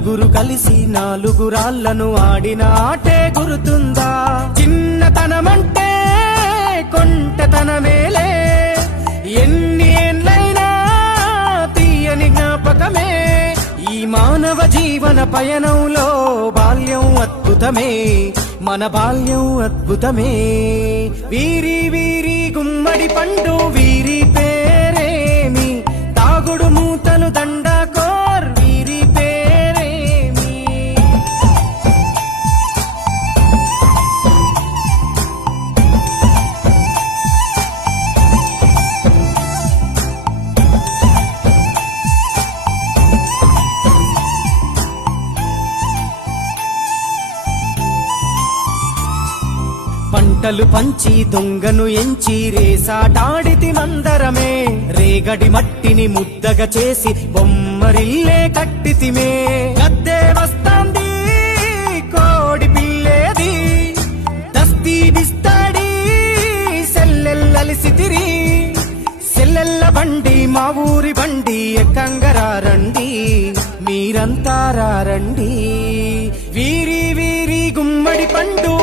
నలుగురు కలిసి నాలుగు రాళ్లను ఆడిన ఆటే గురుతుందా? చిన్నతనమంటే కొంటతనమేలే, ఎన్ని ఏండ్లైనా తీయని జ్ఞాపకమే. ఈ మానవ జీవన పయనంలో బాల్యం అద్భుతమే, మన బాల్యం అద్భుతమే. వీరి వీరి గుమ్మడి పండు వీరి పేరేమి, తాగుడు మూతలు దండాకోర్ వీరి పేరేమి. పంటలు పంచి దొంగను ఎంచి రేసాటాడితి మందరమే, రేగడి మట్టిని ముద్దగా చేసి బొమ్మరిల్లే కట్టితిమే. గద్దే వస్తాంది కోడి పిల్లేది, దస్తీ బిస్తాడి సెల్లెల్లలిసితిరి. సెల్లెల్ల బండి మా ఊరి బండి ఎక్కంగరారండి, మీరంతా రండి. వీరి వీరి గుమ్మడి పండు